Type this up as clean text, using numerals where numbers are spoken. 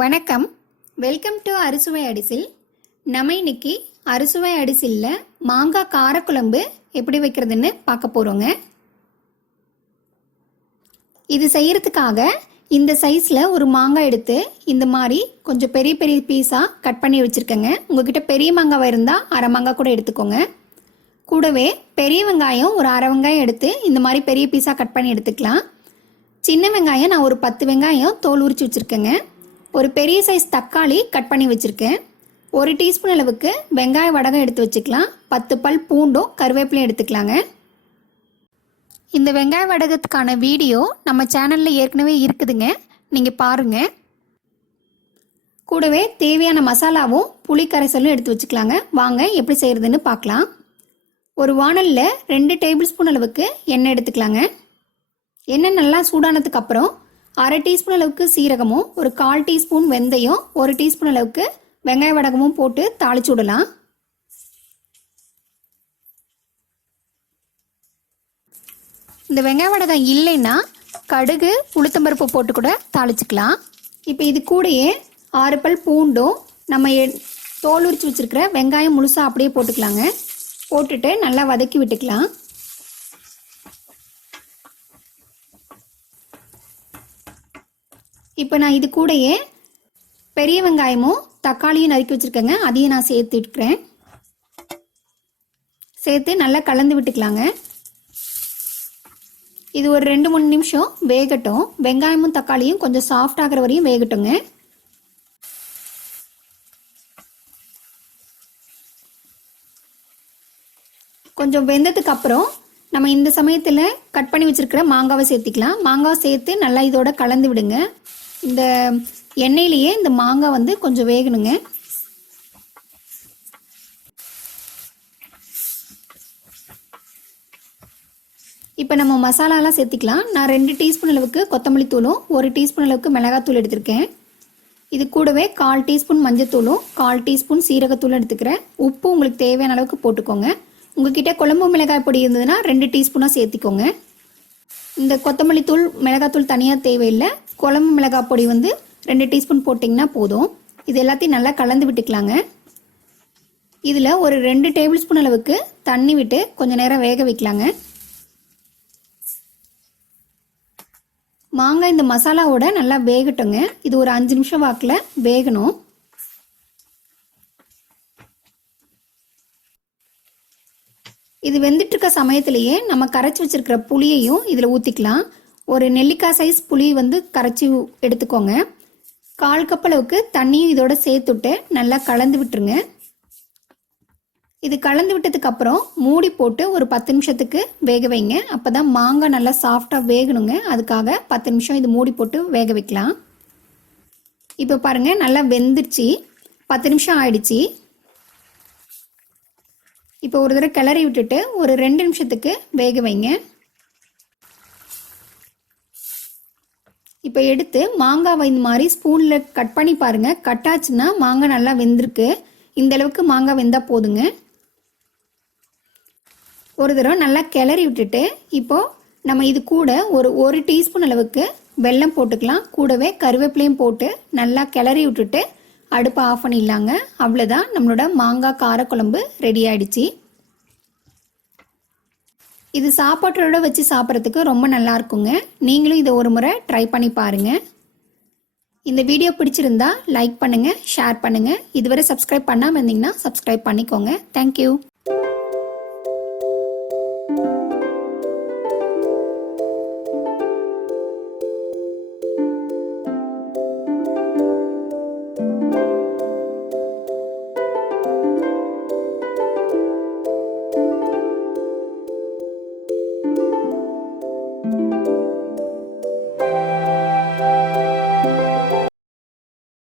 வணக்கம், welcome to அறுசுவை அடிசில். நம்ம இன்னைக்கு அறுசுவை அடிசில்ல மாங்காய் காரக்குழம்பு எப்படி வைக்கிறதுன்னு பார்க்க போகிறோங்க. இது செய்கிறதுக்காக இந்த சைஸில் ஒரு மாங்காய் எடுத்து இந்த மாதிரி கொஞ்சம் பெரிய பெரிய பீஸாக கட் பண்ணி வச்சுருக்கேங்க. உங்ககிட்ட பெரிய மாங்காய் இருந்தால் அரை மாங்காய் கூட எடுத்துக்கோங்க. கூடவே பெரிய வெங்காயம் ஒரு அரை வெங்காயம் எடுத்து இந்த மாதிரி பெரிய பீஸாக கட் பண்ணி எடுத்துக்கலாம். சின்ன வெங்காயம் நான் ஒரு 10 வெங்காயம் தோல் உரித்து வச்சுருக்கேங்க. ஒரு பெரிய சைஸ் தக்காளி கட் பண்ணி வச்சுருக்கேன். 1 டீஸ்பூன் அளவுக்கு வெங்காய வடகம் எடுத்து வச்சுக்கலாம். 10 பல் பூண்டும் கருவேப்பிலையும் எடுத்துக்கலாங்க. இந்த வெங்காய வடகத்துக்கான வீடியோ நம்ம சேனலில் ஏற்கனவே இருக்குதுங்க, நீங்கள் பாருங்கள். கூடவே தேவையான மசாலாவும் புளி கரைசலும் எடுத்து வச்சுக்கலாங்க. வாங்க எப்படி செய்கிறதுன்னு பார்க்கலாம். ஒரு வாணலில் 2 டேபிள் ஸ்பூன் அளவுக்கு எண்ணெய் எடுத்துக்கலாங்க. எண்ணெய் நல்லா சூடானதுக்கு அப்புறம் 1/2 டீஸ்பூன் அளவுக்கு சீரகமும், ஒரு 1/4 டீஸ்பூன் வெந்தயம், 1 டீஸ்பூன் அளவுக்கு வெங்காய வடகமும் போட்டு தாளிச்சு விடலாம். இந்த வெங்காய வடகம் இல்லைன்னா கடுகு உளுத்தம்பருப்பு போட்டு கூட தாளிச்சுக்கலாம். இப்போ இது கூடயே 6 பல் பூண்டும் நம்ம தோல் உரிச்சு வச்சுருக்கிற வெங்காயம் முழுசாக அப்படியே போட்டுக்கலாங்க. போட்டுட்டு நல்லா வதக்கி விட்டுக்கலாம். இப்போ நான் இது கூடயே பெரிய வெங்காயமும் தக்காளியும் நறுக்கி வச்சுருக்கேங்க, அதையும் நான் சேர்த்துக்கிறேன். சேர்த்து நல்லா கலந்து விட்டுக்கலாங்க. இது ஒரு 2-3 நிமிஷம் வேகட்டும். வெங்காயமும் தக்காளியும் கொஞ்சம் சாஃப்ட் ஆகிற வரையும் வேகட்டுங்க. கொஞ்சம் வெந்ததுக்கு அப்புறம் நம்ம இந்த சமயத்தில் கட் பண்ணி வச்சுருக்கிற மாங்காவை சேர்த்திக்கலாம். மாங்காவை சேர்த்து நல்லா இதோட கலந்து விடுங்க. இந்த எண்ணெயிலேயே இந்த மாங்காய் கொஞ்சம் வேகணுங்க. இப்போ நம்ம மசாலாலாம் சேர்த்திக்கலாம். நான் 2 டீஸ்பூன் அளவுக்கு கொத்தமல்லி தூளும் 1 டீஸ்பூன் அளவுக்கு மிளகாத்தூள் எடுத்திருக்கேன். இது கூடவே 1/4 டீஸ்பூன் மஞ்சத்தூளும் 1/4 டீஸ்பூன் சீரகத்தூளும் எடுத்துக்கிறேன். உப்பு உங்களுக்கு தேவையான அளவுக்கு போட்டுக்கோங்க. உங்ககிட்ட குழம்பு மிளகாய் பொடி இருந்ததுன்னா 2 டீஸ்பூனாக சேர்த்திக்கோங்க. இந்த கொத்தமல்லி தூள் மிளகாத்தூள் தனியாக தேவையில்லை. குழம்பு மிளகாய் பொடி 2 டீஸ்பூன் போட்டிங்கன்னா போதும். இது எல்லாத்தையும் நல்லா கலந்து விட்டுக்கலாங்க. இதில் ஒரு 2 டேபிள் ஸ்பூன் அளவுக்கு தண்ணி விட்டு கொஞ்சம் நேரம் வேக வைக்கலாங்க. மாங்காய் இந்த மசாலாவோட நல்லா வேகட்டுங்க. இது ஒரு 5 நிமிஷம் வாக்கில் வேகணும். இது வெந்துட்டுருக்க சமயத்திலேயே நம்ம கரைச்சி வச்சிருக்கிற புளியையும் இதில் ஊற்றிக்கலாம். ஒரு நெல்லிக்காய் சைஸ் புளி கரைச்சி எடுத்துக்கோங்க. 1/4 கப் அளவுக்கு தண்ணியும் இதோட சேர்த்துட்டு நல்லா கலந்து விட்டுருங்க. இது கலந்து விட்டதுக்கு அப்புறம் மூடி போட்டு ஒரு 10 நிமிஷத்துக்கு வேக வைங்க. அப்போ தான் மாங்காய் நல்லா சாஃப்டாக வேகணுங்க. அதுக்காக 10 நிமிஷம் இது மூடி போட்டு வேக வைக்கலாம். இப்போ பாருங்கள், நல்லா வெந்துருச்சு. 10 நிமிஷம் ஆயிடுச்சு. இப்போ ஒரு தடவை கிளறி விட்டுட்டு ஒரு 2 நிமிஷத்துக்கு வேக வைங்க. இப்போ எடுத்து மாங்காவை இந்த மாதிரி ஸ்பூனில் கட் பண்ணி பாருங்கள். கட் ஆச்சுன்னா மாங்காய் நல்லா வெந்திருக்கு. இந்த அளவுக்கு மாங்காய் வெந்தால் போதுங்க. ஒரு தடவை நல்லா கிளறி விட்டுட்டு இப்போது நம்ம இது கூட ஒரு டீஸ்பூன் அளவுக்கு வெல்லம் போட்டுக்கலாம். கூடவே கருவேப்பிலையும் போட்டு நல்லா கிளறி விட்டுட்டு அடுப்பை ஆஃப் பண்ணிடலாங்க. அவ்வளோதான், நம்மளோட மாங்காய் காரக்குழம்பு ரெடி ஆயிடுச்சு. இது சாப்பாட்டோட வச்சு சாப்பிட்றதுக்கு ரொம்ப நல்லா இருக்குங்க. நீங்களும் இதை ஒரு முறை ட்ரை பண்ணி பாருங்கள். இந்த வீடியோ பிடிச்சிருந்தா லைக் பண்ணுங்கள், ஷேர் பண்ணுங்கள். இதுவரை சப்ஸ்கிரைப் பண்ணாமல் இருந்தீங்கன்னா சப்ஸ்கிரைப் பண்ணிக்கோங்க. தேங்க்யூ.